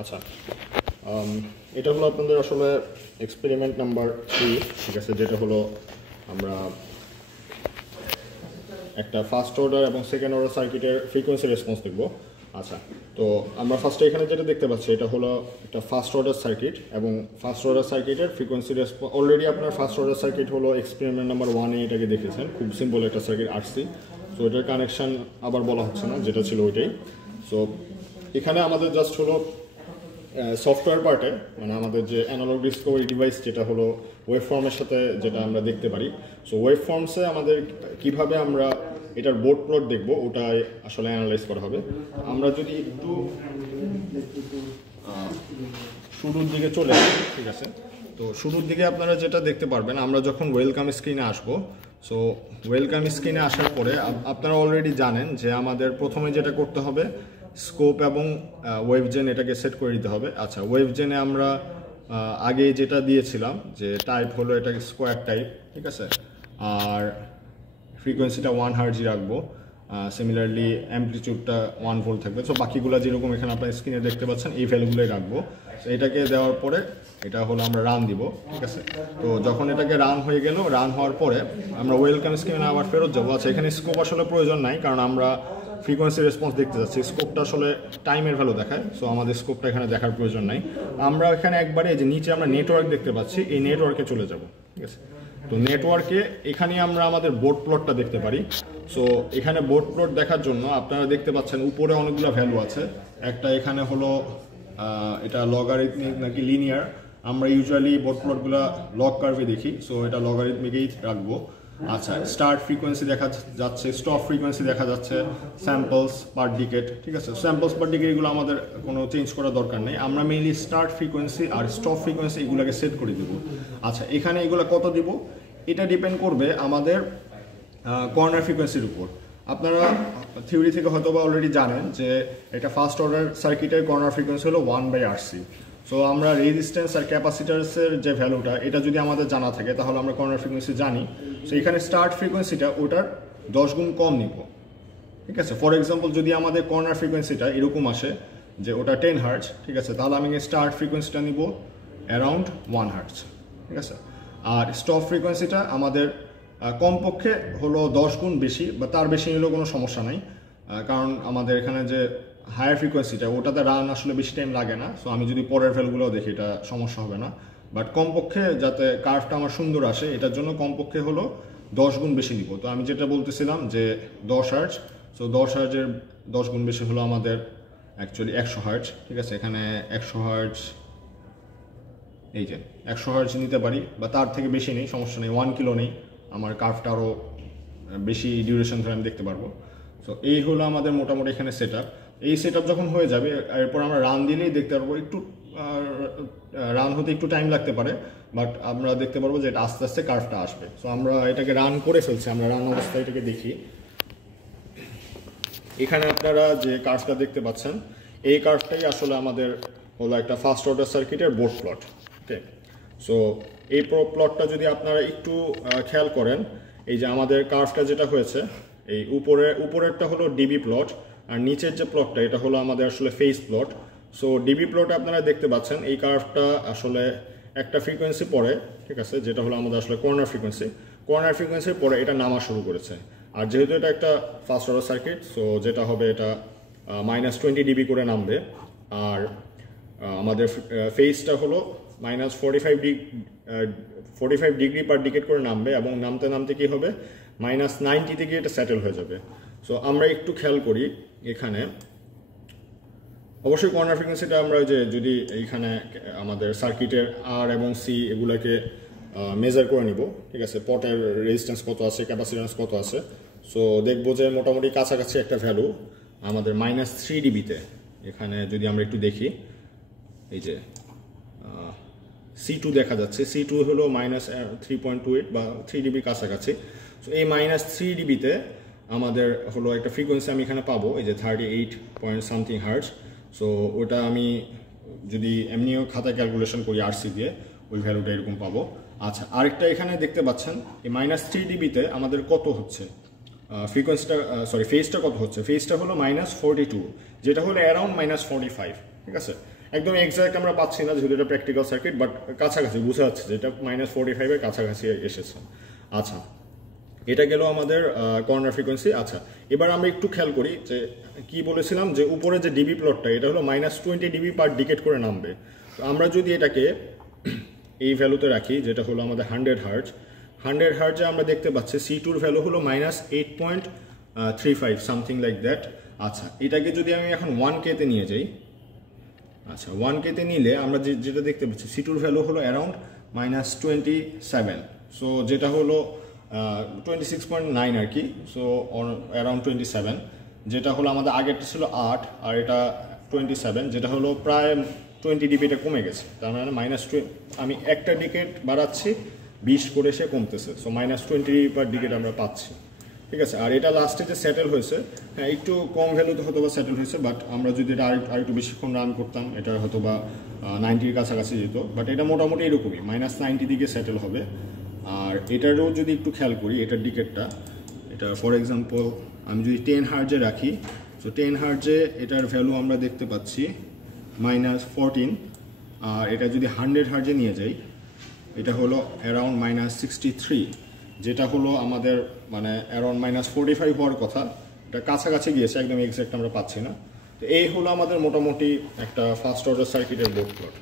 আচ্ছা, এটা হলো আপনাদের আসলে এক্সপেরিমেন্ট নাম্বার 3, ঠিক আছে, যেটা হলো আমরা একটা ফার্স্ট অর্ডার এবং সেকেন্ড অর্ডার সার্কিটের ফ্রিকোয়েন্সি রেসপন্স দেখব। আচ্ছা, তো আমরা ফার্স্টে এখানে যেটা দেখতে পাচ্ছি এটা হলো একটা ফার্স্ট অর্ডার সার্কিট, এবং ফার্স্ট অর্ডার সার্কিটের ফ্রিকোয়েন্সি রেসপন্স অলরেডি আপনার ফার্স্ট অর্ডার সার্কিট হলো এক্সপেরিমেন্ট নাম্বার 1-এ এটাকে দেখেছেন, খুব সিম্পল একটা সার্কিট আরসি। সো এটার কানেকশান আবার বলা হচ্ছে না, যেটা ছিল ওইটাই। সো এখানে আমাদের জাস্ট হলো সফটওয়্যার পার্টে, মানে আমাদের যে অ্যানালগ ডিসকভারি ডিভাইস যেটা হলো ওয়েব ফর্মের সাথে যেটা আমরা দেখতে পারি। সো ওয়েব ফর্মসে আমাদের কিভাবে আমরা এটার বোর্ড প্লট দেখব ওটাই আসলে অ্যানালাইজ করা হবে। আমরা যদি একটু শুরুর দিকে চলে আসি, ঠিক আছে, তো শুরুর দিকে আপনারা যেটা দেখতে পারবেন, আমরা যখন ওয়েলকাম স্ক্রিনে আসবো, সো ওয়েলকাম স্ক্রিনে আসার পরে আপনারা অলরেডি জানেন যে আমাদের প্রথমে যেটা করতে হবে স্কোপ এবং ওয়েভজেন এটাকে সেট করে দিতে হবে। আচ্ছা, ওয়েভজেনে আমরা আগে যেটা দিয়েছিলাম যে টাইপ হলো এটা স্কোয়ার টাইপ, ঠিক আছে, আর ফ্রিকোয়েন্সিটা 1 হার্জ রাখবো, সিমিলারলি অ্যাম্পলিটিউডটা 1 ভোল্ট থাকবে। সো বাকিগুলো যেরকম এখানে আপনার স্ক্রিনে দেখতে পাচ্ছেন এই ভ্যালুগুলোই রাখবো। সো এটাকে দেওয়ার পরে এটা হলো আমরা রান দিব, ঠিক আছে। তো যখন এটাকে রান হয়ে গেল, রান হওয়ার পরে আমরা ওয়েলকাম স্ক্রিনে আবার ফেরত যাবো। আচ্ছা, এখানে স্কোপ আসলে প্রয়োজন নাই, কারণ আমরা ফ্রিকোয়েন্সি রেসপন্স দেখতে যাচ্ছি, স্কোপটা আসলে টাইমের ভ্যালু দেখায়। সো আমাদের স্কোপটা এখানে দেখার প্রয়োজন নাই। আমরা এখানে একবারে যে নিচে আমরা নেটওয়ার্ক দেখতে পাচ্ছি, এই নেটওয়ার্কে চলে যাব, ঠিক আছে। তো নেটওয়ার্কে এখানে আমরা আমাদের বোর্ড প্লটটা দেখতে পারি। সো এখানে বোর্ড প্লট দেখার জন্য আপনারা দেখতে পাচ্ছেন উপরে অনেকগুলো ভ্যালু আছে। একটা এখানে হলো এটা লগারিথমিক নাকি লিনিয়ার, আমরা ইউজুয়ালি বোর্ড প্লটগুলো লগ কার্ভে দেখি, সো এটা লগারিথমিকেই রাখবো। আচ্ছা, স্টার্ট ফ্রিকোয়েন্সি দেখা যাচ্ছে, স্টপ ফ্রিকোয়েন্সি দেখা যাচ্ছে, স্যাম্পলস পার ডিকেট, ঠিক আছে। স্যাম্পলস পার ডিকেট এগুলো আমাদের কোনো চেঞ্জ করার দরকার নেই, আমরা মেইনলি স্টার্ট ফ্রিকোয়েন্সি আর স্টপ ফ্রিকোয়েন্সি এগুলোকে সেট করে দেবো। আচ্ছা, এখানে এগুলো কত দিব এটা ডিপেন্ড করবে আমাদের কর্নার ফ্রিকোয়েন্সির উপর। আপনারা থিওরি থেকে হয়তো বা অলরেডি জানেন যে এটা ফার্স্ট অর্ডার সার্কিটের কর্নার ফ্রিকোয়েন্সি হলো 1/RC। সো আমরা রেজিস্ট্যান্স আর ক্যাপাসিটার্সের যে ভ্যালুটা এটা যদি আমাদের জানা থাকে তাহলে আমরা কর্নার ফ্রিকোয়েন্সি জানি। সো এখানে স্টার্ট ফ্রিকোয়েন্সিটা ওটার 10 গুণ কম নিব, ঠিক আছে। ফর এক্সাম্পল যদি আমাদের কর্নার ফ্রিকোয়েন্সিটা এরকম আসে যে ওটা 10 হার্জ, ঠিক আছে, তাহলে আমি স্টার্ট ফ্রিকোয়েন্সিটা নিব অ্যারাউন্ড 1 হার্জ, ঠিক আছে। আর স্টপ ফ্রিকোয়েন্সিটা আমাদের কমপক্ষে হলো 10 গুণ বেশি, বা তার বেশি নিলেও কোনো সমস্যা নাই, কারণ আমাদের এখানে যে হায়ার ফ্রিকোয়েন্সিটা ওটাতে রান আসলে বেশি টাইম লাগে না। সো আমি যদি পরের ভ্যালুগুলোও দেখি এটা সমস্যা হবে না, বাট কমপক্ষে যাতে কার্ভটা আমার সুন্দর আসে এটার জন্য কমপক্ষে হলো 10 গুণ বেশি নিব। তো আমি যেটা বলতেছিলাম যে 10 হার্জ, সো 10 হার্জের 10 গুণ বেশি হলো আমাদের অ্যাকচুয়ালি 100 হার্জ, ঠিক আছে। এখানে 100 হার্জ, এই যে 100 হার্জ নিতে পারি, বা তার থেকে বেশি নেই, সমস্যা নেই, 1 কিলো নেই, আমার কার্ভটা আরও বেশি ডিউরেশন ধরে আমি দেখতে পারবো। সো এই হলো আমাদের মোটামুটি এখানে সেট আপ। এই সেট আপ যখন হয়ে যাবে এরপর আমরা রান দিলেই দেখতে পারবো, একটু রান হতে একটু টাইম লাগতে পারে, বাট আমরা দেখতে পারবো যে এটা আস্তে আস্তে কার্ভটা আসবে। সো আমরা এটাকে রান করে ফেলছি, আমরা রান অবস্থায় এটাকে দেখি। এখানে আপনারা যে কার্ভটা দেখতে পাচ্ছেন এই কার্ভটাই আসলে আমাদের হলো একটা ফার্স্ট অর্ডার সার্কিটের বোর্ড প্লট, ওকে। সো এই প্লটটা যদি আপনারা একটু খেয়াল করেন, এই যে আমাদের কার্ভটা যেটা হয়েছে, এই উপরেরটা হলো ডিবি প্লট, আর নিচের যে প্লটটা এটা হলো আমাদের আসলে ফেজ প্লট। সো ডিবি প্লটে আপনারা দেখতে পাচ্ছেন এই কার্ভটা আসলে একটা ফ্রিকোয়েন্সি পরে, ঠিক আছে, যেটা হলো আমাদের আসলে কর্নার ফ্রিকোয়েন্সি। কর্নার ফ্রিকোয়েন্সির পরে এটা নামা শুরু করেছে, আর যেহেতু এটা একটা ফার্স্ট অর্ডার সার্কিট, সো যেটা হবে এটা -20 ডিবি করে নামবে। আর আমাদের ফেজটা হলো -45 ডিগ্রি পার ডিকেট করে নামবে, এবং নামতে নামতে কি হবে -90 থেকে এটা সেটেল হয়ে যাবে। সো আমরা একটু খেয়াল করি এখানে, অবশ্যই কর্নার ফ্রিকোয়েন্সিটা আমরা যে যদি এইখানে আমাদের সার্কিটের আর এবং সি এগুলোকে মেজার করে নিব, ঠিক আছে, পটের রেজিস্ট্যান্স কত আছে, ক্যাপাসিট্যান্স কত আছে। সো দেখবো যে মোটামুটি কাছাকাছি একটা ভ্যালু আমাদের -3 ডিবিতে। এখানে যদি আমরা একটু দেখি, এই যে C2 দেখা যাচ্ছে, C2 হলো -3.28 বা 3 ডিবির কাছাকাছি। সো এই -3 ডিবিতে আমাদের হলো একটা ফ্রিকোয়েন্সি আমি এখানে পাবো, এই যে 38 পয়েন্ট সামথিং হার্জ। সো ওটা আমি যদি এমনিও খাতায় ক্যালকুলেশন করি আরসি দিয়ে, ওই ভ্যালুটা এরকম পাবো। আচ্ছা, আরেকটা এখানে দেখতে পাচ্ছেন এই -3 ডিবিতে আমাদের কত হচ্ছে ফ্রিকোয়েন্সিটা, সরি ফেজটা কত হচ্ছে, ফেজটা হলো -42, যেটা হলো অ্যারাউন্ড -45, ঠিক আছে। একদম এক্সাক্ট আমরা পাচ্ছি না যেহেতু এটা প্র্যাকটিক্যাল সার্কিট, বাট কাছাকাছি বোঝা যাচ্ছে যে এটা -45-এর কাছাকাছি এসেছে। আচ্ছা, এটা গেল আমাদের কর্নার ফ্রিকোয়েন্সি। আচ্ছা, এবার আমরা একটু খেয়াল করি যে কি বলেছিলাম যে উপরে যে ডিবি প্লটটা এটা হলো -20 ডিবি পার ডিকেট করে নামবে। তো আমরা যদি এটাকে এই ভ্যালুতে রাখি যেটা হলো আমাদের 100 হার্টজে আমরা দেখতে পাচ্ছি C2-র ভ্যালু হলো -8.35 সামথিং লাইক দ্যাট। আচ্ছা, এটাকে যদি আমি এখন 1K-তে নিয়ে যাই, আচ্ছা 1K-তে নিলে আমরা যেটা দেখতে পাচ্ছি C2-র ভ্যালু হলো অ্যারাউন্ড -27, সো যেটা হলো 26.9 আর কি, সো অ্যারাউন্ড 27, যেটা হলো আমাদের আগেরটা ছিল 8 আর এটা 27, যেটা হলো প্রায় 20 ডিবিটা কমে গেছে। তার মানে আমি একটা ডিকেট বাড়াচ্ছি 20 করে সে কমতেছে, সো -20 পার ডিকেট আমরা পাচ্ছি। ঠিক আছে, আর এটা লাস্টে যে সেটেল হয়েছে, হ্যাঁ একটু কম ভ্যালুতে হয়তো বা সেটেল হয়েছে, বাট আমরা যদি এটা আরেকটু বেশিক্ষণ রান করতাম এটা হয়তো বা 90-র কাছাকাছি যেত, বাট এটা মোটামুটি এরকমই -90 দিকে সেটেল হবে। আর এটারও যদি একটু খেয়াল করি এটার ডিকেটটা, এটা ফর এক্সাম্পল আমি যদি 10 হার্টজে রাখি, সো 10 হার্টজে এটার ভ্যালু আমরা দেখতে পাচ্ছি -14, আর এটা যদি 100 হার্টজে নিয়ে যাই এটা হলো অ্যারাউন্ড -63, যেটা হলো আমাদের মানে অ্যারাউন্ড -45 হওয়ার কথা, এটা কাছাকাছি গিয়েছে, একদম এক্সাক্ট আমরা পাচ্ছি না। তো এই হলো আমাদের মোটামুটি একটা ফার্স্ট অর্ডার সার্কিটের বোর্ড প্লট।